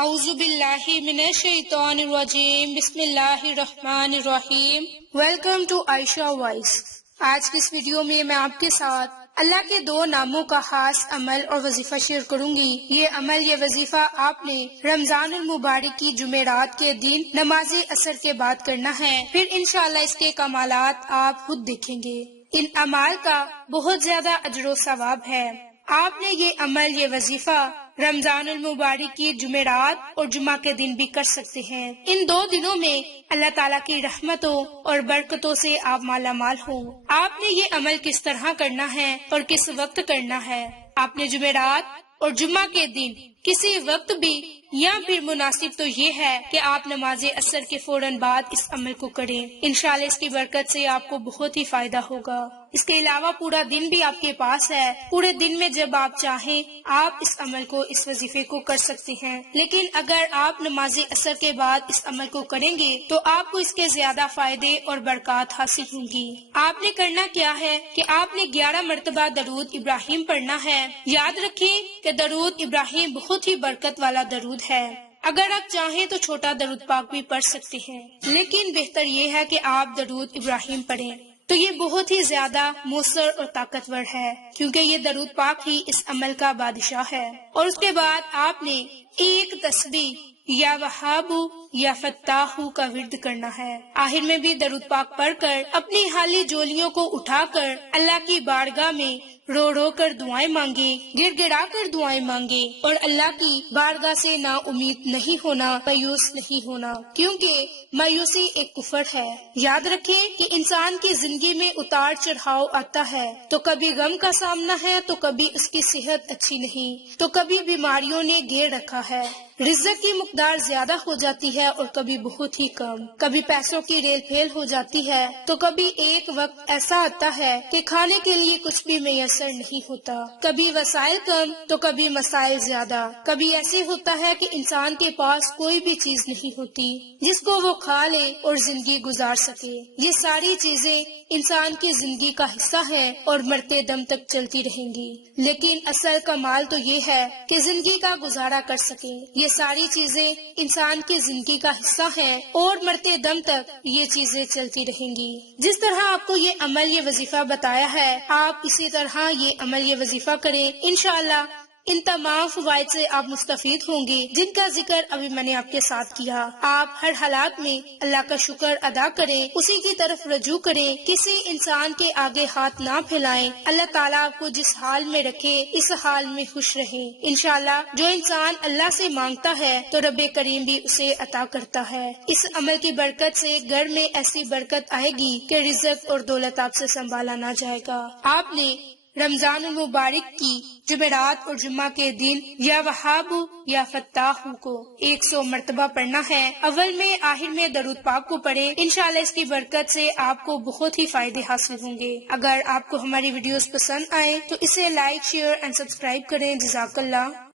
اعوذ باللہ من الشیطان الرجیم بسم اللہ الرحمن الرحیم۔ Welcome to Ayesha voice. آج کی اس ویڈیو میں آپ کے ساتھ اللہ کے 2 ناموں کا خاص عمل اور وظیفہ شیئر کروں گی۔ یہ وظیفہ آپ نے رمضان المبارک کی جمعرات کے دن نماز عصر کے بعد کرنا ہے، پھر انشاءاللہ اس کے کمالات آپ خود دیکھیں گے۔ ان اعمال کا بہت زیادہ اجر و ثواب ہے۔ آپ نے یہ وظیفہ رمضان المبارک کی جمعرات اور جمعہ کے دن بھی کر سکتے ہیں۔ ان 2 دنوں میں اللہ تعالیٰ کی رحمتوں اور برکتوں سے آپ مالا مال ہوں۔ آپ نے یہ عمل کس طرح کرنا ہے اور کس وقت کرنا ہے؟ آپ نے جمعرات اور جمعہ کے دن کسی وقت بھی، یا پھر مناسب تو یہ ہے کہ آپ نماز عصر کے فوراً بعد اس عمل کو کریں۔ انشاءاللہ اس کی برکت سے آپ کو بہت ہی فائدہ ہوگا۔ اس کے علاوہ پورا دن بھی آپ کے پاس ہے، پورے دن میں جب آپ چاہیں آپ اس عمل کو، اس وظیفے کو کر سکتے ہیں۔ لیکن اگر آپ نماز عصر کے بعد اس عمل کو کریں گے تو آپ کو اس کے زیادہ فائدے اور برکات حاصل ہوں گی۔ آپ نے کرنا کیا ہے کہ آپ نے 11 مرتبہ درود ابراہیم پڑھنا ہے۔ یاد رکھیں کہ درود ابراہیم بہت ہی برکت والا درود ہے۔ اگر آپ چاہیں تو چھوٹا درود پاک بھی پڑھ سکتے ہیں، لیکن بہتر یہ ہے کہ آپ درود ابراہیم پڑھیں۔ تو یہ بہت ہی زیادہ مؤثر اور طاقتور ہے، کیونکہ یہ درود پاک ہی اس عمل کا بادشاہ ہے۔ اور اس کے بعد آپ نے ایک تسبیح یا وہاب یا فتاح کا ورد کرنا ہے۔ آخر میں بھی درود پاک پڑھ کر اپنی حالی جولیوں کو اٹھا کر اللہ کی بارگاہ میں رو رو کر دعائیں مانگے، گر گڑا کر دعائیں مانگے، اور اللہ کی بارگاہ سے نا امید نہیں ہونا، مایوس نہیں ہونا، کیونکہ مایوسی ایک کفر ہے۔ یاد رکھیں کہ انسان کی زندگی میں اتار چڑھاؤ آتا ہے، تو کبھی غم کا سامنا ہے، تو کبھی اس کی صحت اچھی نہیں، تو کبھی بیماریوں نے گھیر رکھا ہے، رزق کی مقدار زیادہ ہو جاتی ہے اور کبھی بہت ہی کم، کبھی پیسوں کی ریل پھیل ہو جاتی ہے، تو کبھی ایک وقت ایسا آتا ہے کہ کھانے کے لیے کچھ بھی میسر نہیں ہوتا، کبھی وسائل کم تو کبھی مسائل زیادہ، کبھی ایسے ہوتا ہے کہ انسان کے پاس کوئی بھی چیز نہیں ہوتی جس کو وہ کھا لے اور زندگی گزار سکے۔ یہ ساری چیزیں انسان کی زندگی کا حصہ ہے اور مرتے دم تک چلتی رہیں گی، لیکن اصل کمال تو یہ ہے کہ زندگی کا گزارا کر سکیں۔ یہ ساری چیزیں انسان کی زندگی کا حصہ ہیں اور مرتے دم تک یہ چیزیں چلتی رہیں گی۔ جس طرح آپ کو یہ عمل، یہ وظیفہ بتایا ہے، آپ اسی طرح یہ عمل، یہ وظیفہ کریں۔ انشاءاللہ ان تمام فوائد سے آپ مستفید ہوں گے جن کا ذکر ابھی میں نے آپ کے ساتھ کیا۔ آپ ہر حالات میں اللہ کا شکر ادا کریں، اسی کی طرف رجوع کریں، کسی انسان کے آگے ہاتھ نہ پھیلائیں۔ اللہ تعالیٰ آپ کو جس حال میں رکھے اس حال میں خوش رہیں۔ انشاءاللہ جو انسان اللہ سے مانگتا ہے تو رب کریم بھی اسے عطا کرتا ہے۔ اس عمل کی برکت سے گھر میں ایسی برکت آئے گی کہ رزق اور دولت آپ سے سنبھالا نہ جائے گا۔ آپ نے رمضان المبارک کی جمعرات اور جمعہ کے دن یا وہاب یا فتاح کو 100 مرتبہ پڑھنا ہے۔ اول میں، آخر میں درود پاک کو پڑھیں۔ انشاءاللہ اس کی برکت سے آپ کو بہت ہی فائدے حاصل ہوں گے۔ اگر آپ کو ہماری ویڈیوز پسند آئیں تو اسے لائک، شیئر اینڈ سبسکرائب کریں۔ جزاک اللہ۔